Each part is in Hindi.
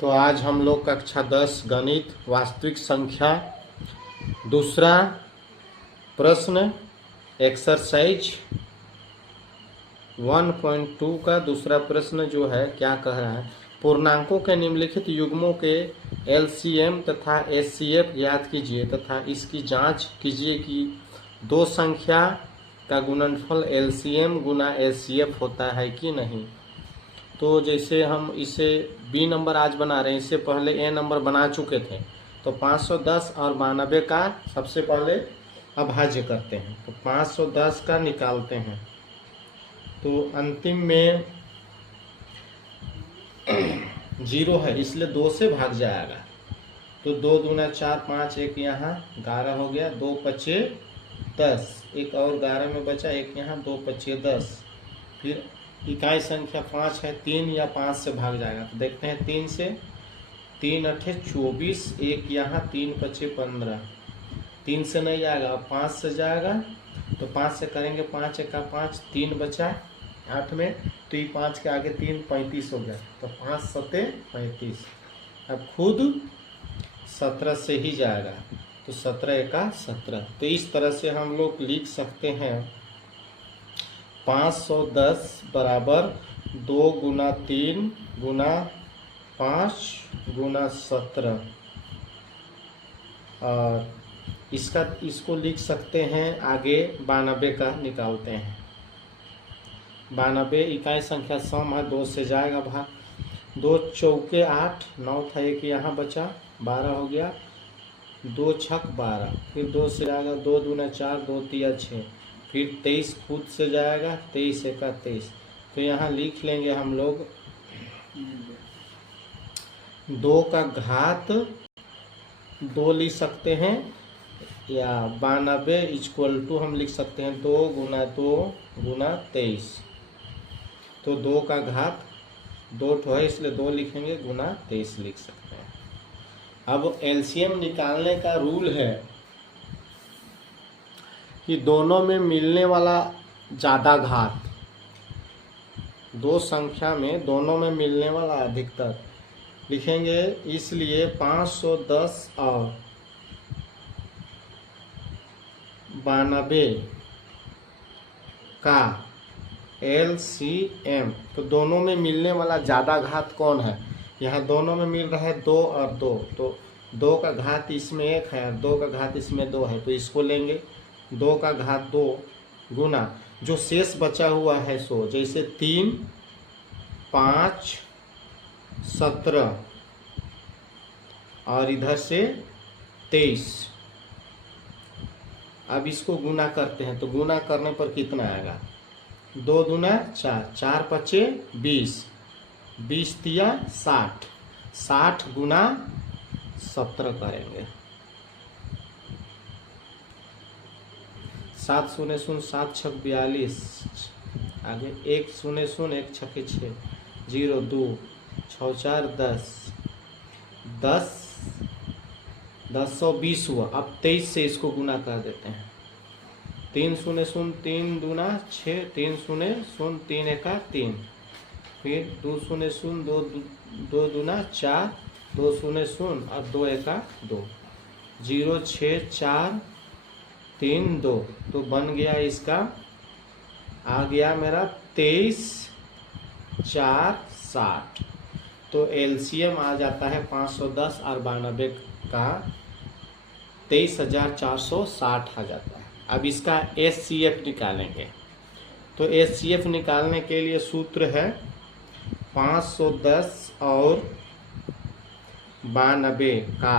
तो आज हम लोग कक्षा 10 गणित वास्तविक संख्या दूसरा प्रश्न एक्सरसाइज 1.2 का दूसरा प्रश्न जो है क्या कह रहा है, पूर्णांकों के निम्नलिखित युग्मों के एलसीएम तथा एचसीएफ ज्ञात कीजिए तथा इसकी जांच कीजिए कि दो संख्या का गुणनफल एलसीएम गुना एचसीएफ होता है कि नहीं। तो जैसे हम इसे बी नंबर आज बना रहे हैं, इससे पहले ए नंबर बना चुके थे। तो 510 और 92 का सबसे पहले अभाज्य करते हैं। तो 510 का निकालते हैं तो अंतिम में 0 है, इसलिए 2 से भाग जाएगा। तो 2 दूना 4, 5, एक यहाँ 11 हो गया, 2 पचे 10, एक और 11 में बचा, एक यहाँ 2 पचे 10। फिर इकाई संख्या 5 है, 3 या 5 से भाग जाएगा। तो देखते हैं 3 से, 3 अठे 24, एक यहाँ 3 पचे 15, 3 से नहीं आएगा, 5 से जाएगा। तो 5 से करेंगे, 5 एका 5, 3 बचा 8 में, तो ये 5 के आगे 3 35 हो गया। तो 5 सते 35, अब खुद 17 से ही जाएगा। तो 17 एका 17। तो इस तरह से हम लोग लिख सकते हैं 510 बराबर 2 गुना 3 गुना 5 गुना 17। और इसको लिख सकते हैं आगे 92 का निकालते हैं। 92 इकाई संख्या सम है, 2 से जाएगा भाग। 2 चौके 8, 9 था, एक यहाँ बचा 12 हो गया, 2 छक 12, फिर 2 से जाएगा, 2 दूना 4, 2 तिया 6, फिर 23 खुद से जाएगा, 23 एका 23। तो यहाँ लिख लेंगे हम लोग 2 का घात 2 लिख सकते हैं, या 92 इक्वल टू हम लिख सकते हैं 2 गुना 2 गुना 23। तो 2 का घात 2 ठो है, इसलिए 2 लिखेंगे, गुना 23 लिख सकते हैं। अब एलसीएम निकालने का रूल है कि दोनों में मिलने वाला ज़्यादा घात, दो संख्या में दोनों में मिलने वाला अधिकतर लिखेंगे। इसलिए 510 और 92 का एलसीएम, तो दोनों में मिलने वाला ज़्यादा घात कौन है। यहाँ दोनों में मिल रहा है 2 और 2, तो 2 का घात इसमें 1 है और 2 का घात इसमें 2 है, तो इसको लेंगे 2 का घात 2 गुना जो शेष बचा हुआ है सो, जैसे 3 5 17 और इधर से 23। अब इसको गुना करते हैं, तो गुना करने पर कितना आएगा, 2 दूना 4, 4 पचे 20, 20 तिया 60, 60 गुना 17 करेंगे। 7 शून्य शून्य 7 छक 42, आगे 1 शून्य शून्य 1 छके 6, 0 2 6 4 10, 10 1020 हुआ। अब 23 से इसको गुना कर देते हैं, 3 शून्य शून्य 3 दूना 6, 3 शून्य शून्य 3 एका 3, फिर 2 शून्य शून्य 2 दूना 4, 2 शून्य शून्य और 2 एका 2, 0 6 4 3 2। तो बन गया, इसका आ गया मेरा 23 4 60। तो एलसीएम आ जाता है 510 और 92 का 23,460 आ जाता है। अब इसका एचसीएफ निकालेंगे। तो एचसीएफ निकालने के लिए सूत्र है 510 और 92 का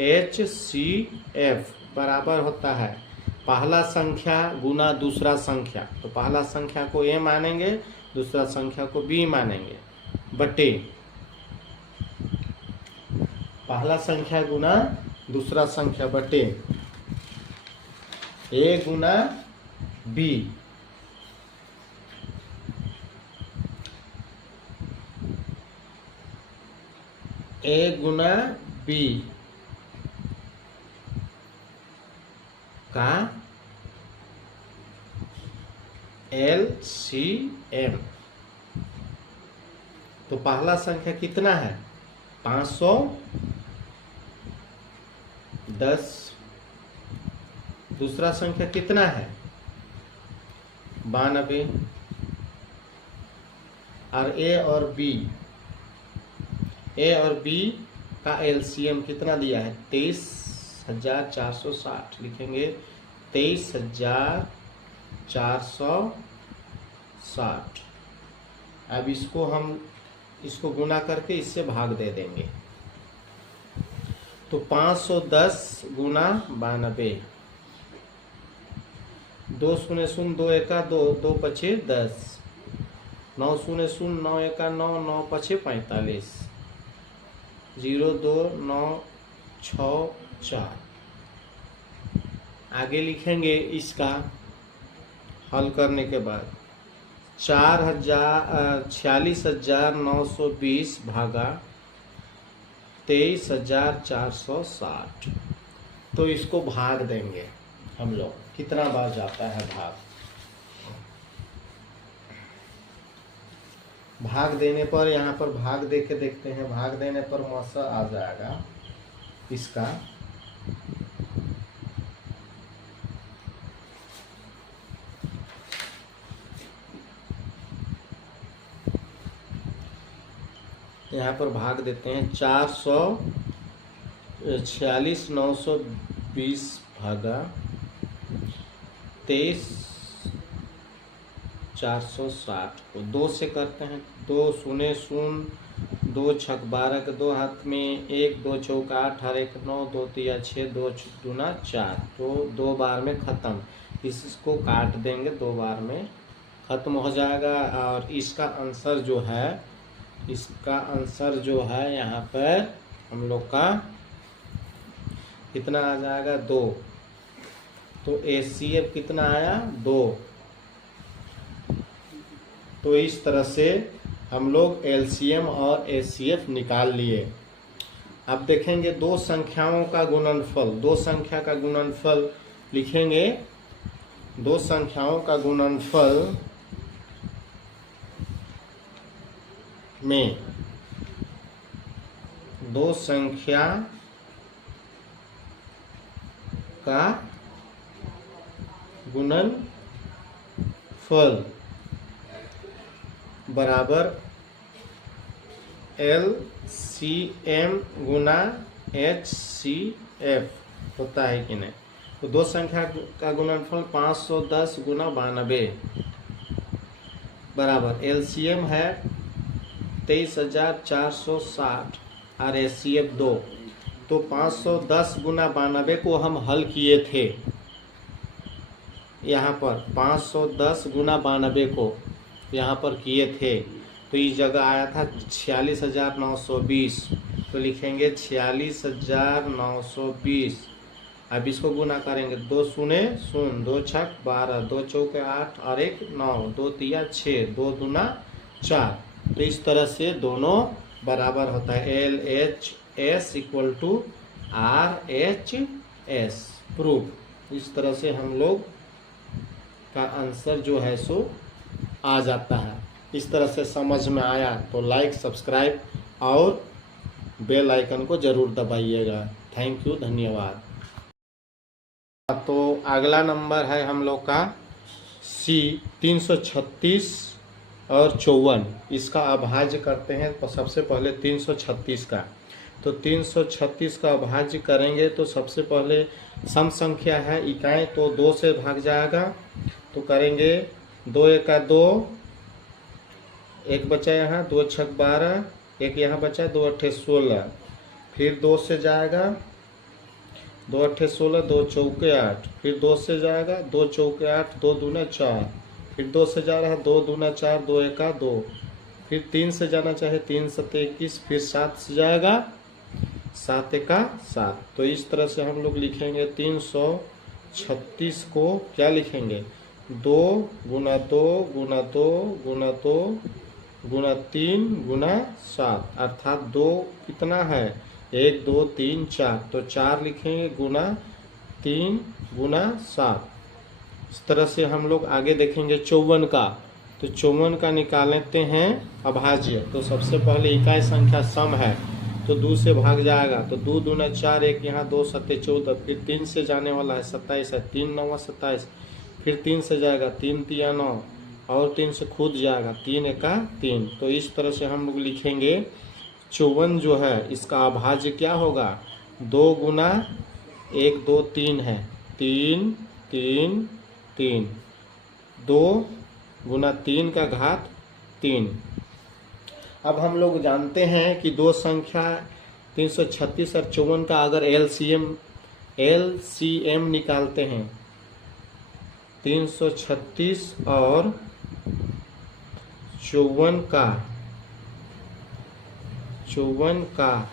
एचसीएफ बराबर होता है पहला संख्या गुना दूसरा संख्या। तो पहला संख्या को ए मानेंगे, दूसरा संख्या को बी मानेंगे, बटे पहला संख्या गुना दूसरा संख्या बटे ए गुना बी। ए गुना बी का एलसीएम तो पहला संख्या कितना है 510। दूसरा संख्या कितना है 92। और ए और बी का एलसीएम कितना दिया है 23,460। लिखेंगे 23,460। अब इसको गुना करके इससे भाग दे देंगे। तो 510 गुना 92, 2 शून्य शून्य 2 एका 2, 2 पचे 10, 9 शून्य शून्य 9 एका 9, 9 पचे 45, 0 2 9 6 4। आगे लिखेंगे इसका हल करने के बाद 46,920 भागा 23,460। तो इसको भाग देंगे हम लोग, कितना बार जाता है भाग देने पर यहाँ पर भाग दे के देखते हैं। भाग देने पर मौसा आ जाएगा इसका यहाँ पर भाग देते हैं 46,920 भागा 23,460 को 2 से करते हैं। 2 शून्य शून्य 2 छक 12 के 2 हाथ में 1, 2 चौका 8 और 1 9, 2 तिया 6, 2 दूना 4। तो 2 बार में खत्म। इसको काट देंगे, 2 बार में खत्म हो जाएगा। और इसका आंसर जो है यहाँ पर हम लोग का कितना आ जाएगा 2। तो एचसीएफ कितना आया 2। तो इस तरह से हम लोग एलसीएम और एचसीएफ निकाल लिए। अब देखेंगे दो संख्याओं का गुणनफल। दो संख्या का गुणनफल लिखेंगे। दो संख्याओं का गुणनफल में दो संख्या का गुणनफल बराबर LCM गुना HCF होता है कि नहीं। तो दो संख्या का गुणनफल 510 गुना 92 बराबर LCM है 23,460 और HCF 2। तो 510 गुना 92 को हम हल किए थे। यहाँ पर 510 गुना 92 को यहाँ पर किए थे, तो इस जगह आया था 46,920। तो लिखेंगे 46,920। अब इसको गुना करेंगे। 2 शून्य शून्य 2 छक 12 2 चौके 8 और 1 9 2 तिया 6 2 दूना 4। तो इस तरह से दोनों बराबर होता है। LHS equal to RHS proof. इस तरह से हम लोग का आंसर जो है सो आ जाता है। इस तरह से समझ में आया तो लाइक सब्सक्राइब और बेल आइकन को जरूर दबाइएगा। थैंक यू, धन्यवाद। तो अगला नंबर है हम लोग का C 336 और 54। इसका अभाज्य करते हैं। तो सबसे पहले 336 का, तो 336 का अभाज्य करेंगे तो सबसे पहले सम संख्या है इकाई, तो 2 से भाग जाएगा। तो करेंगे 2 एका 2, 1 बचा यहाँ, 2 छक 12, 1 यहाँ बचा, 2 अट्ठे 16। फिर 2 से जाएगा, 2 अट्ठे 16, 2 चौके 8। फिर 2 से जाएगा, 2 चौके 8, 2 दूना 4। फिर 2 से जा रहा है, 2 दूना 4, 2 एका 2। फिर 3 से जाना चाहे, 3 सत्ते 21। फिर 7 से जाएगा, 7 एका 7। तो इस तरह से हम लोग लिखेंगे 336 को क्या लिखेंगे 2 गुना 2 गुना 2 गुना 2 गुना 3 गुना 7, अर्थात 2 कितना है 1 2 3 4। तो 4 लिखेंगे गुना 3 गुना 7। इस तरह से हम लोग आगे देखेंगे 54 का। तो तो 54 का निकालते हैं अभाज्य। तो सबसे पहले इकाई संख्या सम है तो 2 से भाग जाएगा, तो 2 दूना 4, एक यहाँ 2 सत्ते 14, फिर 3 से जाने वाला है 27 है, 3 9 27, फिर 3 से जाएगा 3 तिया 9 और 3 से खुद जाएगा 3 एका 3। तो इस तरह से हम लोग लिखेंगे 54 जो है इसका अभाज्य क्या होगा, 2 गुना 1 2 3 है, 3 3 3, 2 गुना 3 का घात 3। अब हम लोग जानते हैं कि दो संख्या 336 और 54 का अगर एलसीएम निकालते हैं, 336 और 54 का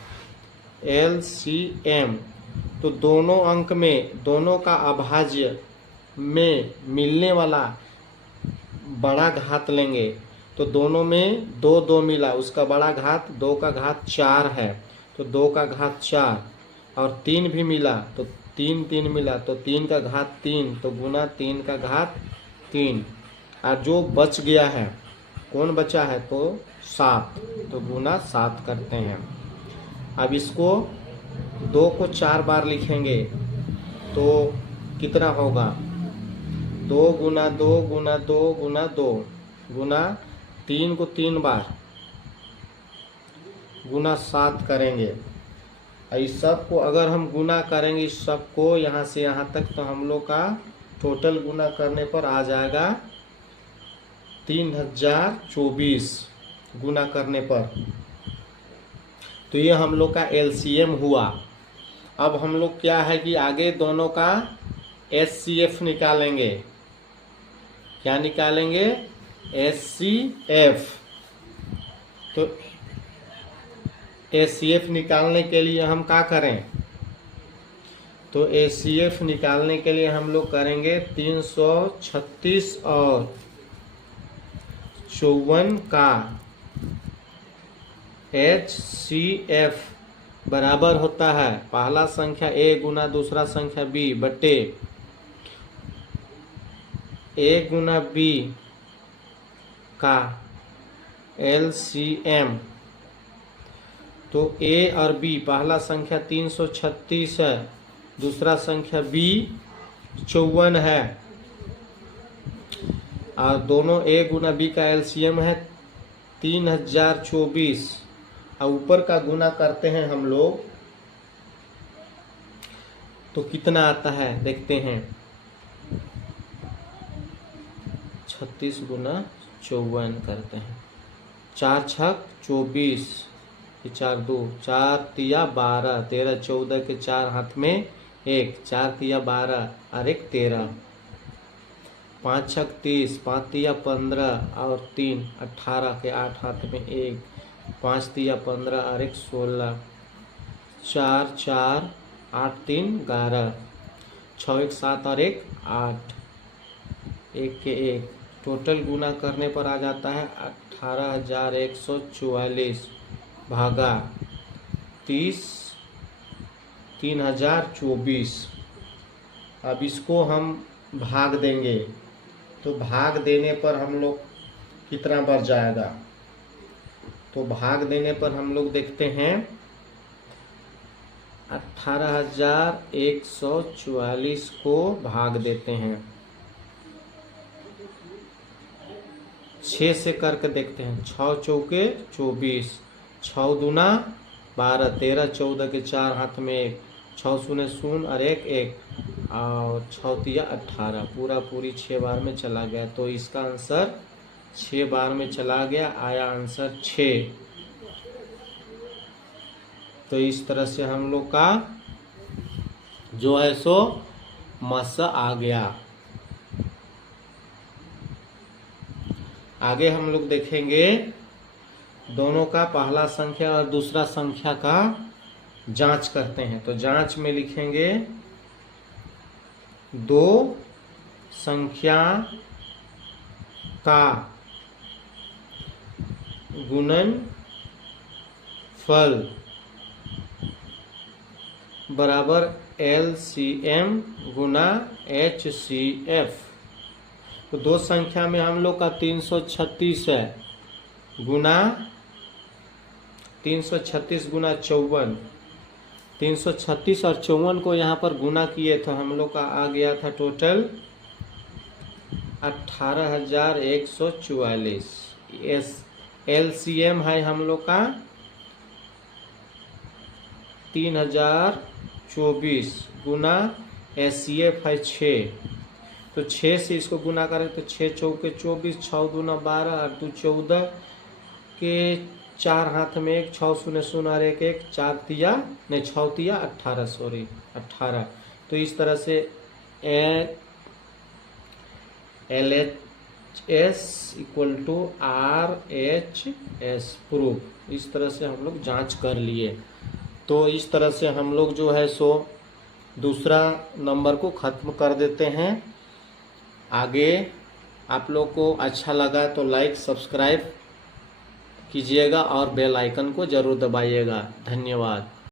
एलसीएम, तो दोनों अंक में दोनों का अभाज्य में मिलने वाला बड़ा घात लेंगे। तो दोनों में 2 2 मिला, उसका बड़ा घात 2 का घात 4 है, तो 2 का घात 4, और 3 भी मिला तो 3 3 मिला तो 3 का घात 3, तो गुना 3 का घात 3। और जो बच गया है, कौन बचा है, तो 7, तो गुना 7 करते हैं। अब इसको 2 को 4 बार लिखेंगे तो कितना होगा, 2 गुना 2 गुना 2 गुना 2 गुना 3 को 3 बार गुना 7 करेंगे। इस सब को अगर हम गुना करेंगे, इस सब को यहाँ से यहाँ तक, तो हम लोग का टोटल गुना करने पर आ जाएगा 3024 गुना करने पर। तो ये हम लोग का एलसीएम हुआ। अब हम लोग क्या है कि आगे दोनों का एचसीएफ निकालेंगे। क्या निकालेंगे, एचसीएफ। तो एचसीएफ निकालने के लिए हम क्या करें, तो एचसीएफ निकालने के लिए हम लोग करेंगे 336 और 54 का एचसीएफ बराबर होता है पहला संख्या ए गुना दूसरा संख्या बी बटे ए गुना बी का एलसीएम। तो ए और बी, पहला संख्या 336 है, दूसरा संख्या बी 54 है, और दोनों ए गुना बी का एलसीएम है 3024। और ऊपर का गुना करते हैं हम लोग तो कितना आता है देखते हैं, 36 गुना 54 करते हैं, 4 छक 24, 4 2, 4 तिया 12, 13 14 के 4 हाथ में 1, 4 तिया 12 और 1 13, 5 छक 30, 5 तिया 15 और 3 18 के 8 हाथ में 1, 5 तिया 15 और 1 16, 4 4 8 3 11, 6 1 7 और 1 8, 1 के 1। टोटल गुना करने पर आ जाता है 18,144 भागा 3024। अब इसको हम भाग देंगे तो भाग देने पर हम लोग कितना बढ़ जाएगा, तो भाग देने पर हम लोग देखते हैं 18,144 को भाग देते हैं 6 से करके देखते हैं, 6 चौके 24, 6 दूना 12, 13 14 के 4 हाथ में 1, 6 शून्य 0 और 1 1, और 6 तिया 18, पूरी 6 बार में चला गया। तो इसका आंसर 6 बार में चला गया, आया आंसर 6। तो इस तरह से हम लोग का जो है सो मस आ गया। आगे हम लोग देखेंगे दोनों का पहला संख्या और दूसरा संख्या का जांच करते हैं। तो जांच में लिखेंगे दो संख्या का गुणनफल बराबर एलसीएम गुना एचसीएफ। तो दो संख्या में हम लोग का 336 है, गुना 336 गुना 54, 336 और 54 को यहाँ पर गुना किए तो हम लोग का आ गया था टोटल 18,144। LCM है हम लोग का 3024 गुना SCF है 6, तो 6 से इसको गुना करें तो 6 चौके 24, 6 दूना 12 और 2 14 के 4 हाथ में 1, 6 शून्य शून्य और 1 1, 4 तिया नहीं 6 तिया 18, सॉरी 18। तो इस तरह से LHS equal to RHS proof, इस तरह से हम लोग जांच कर लिए। तो इस तरह से हम लोग जो है सो दूसरा नंबर को ख़त्म कर देते हैं। आगे आप लोग को अच्छा लगा तो लाइक सब्सक्राइब कीजिएगा और बेल आइकन को ज़रूर दबाइएगा। धन्यवाद।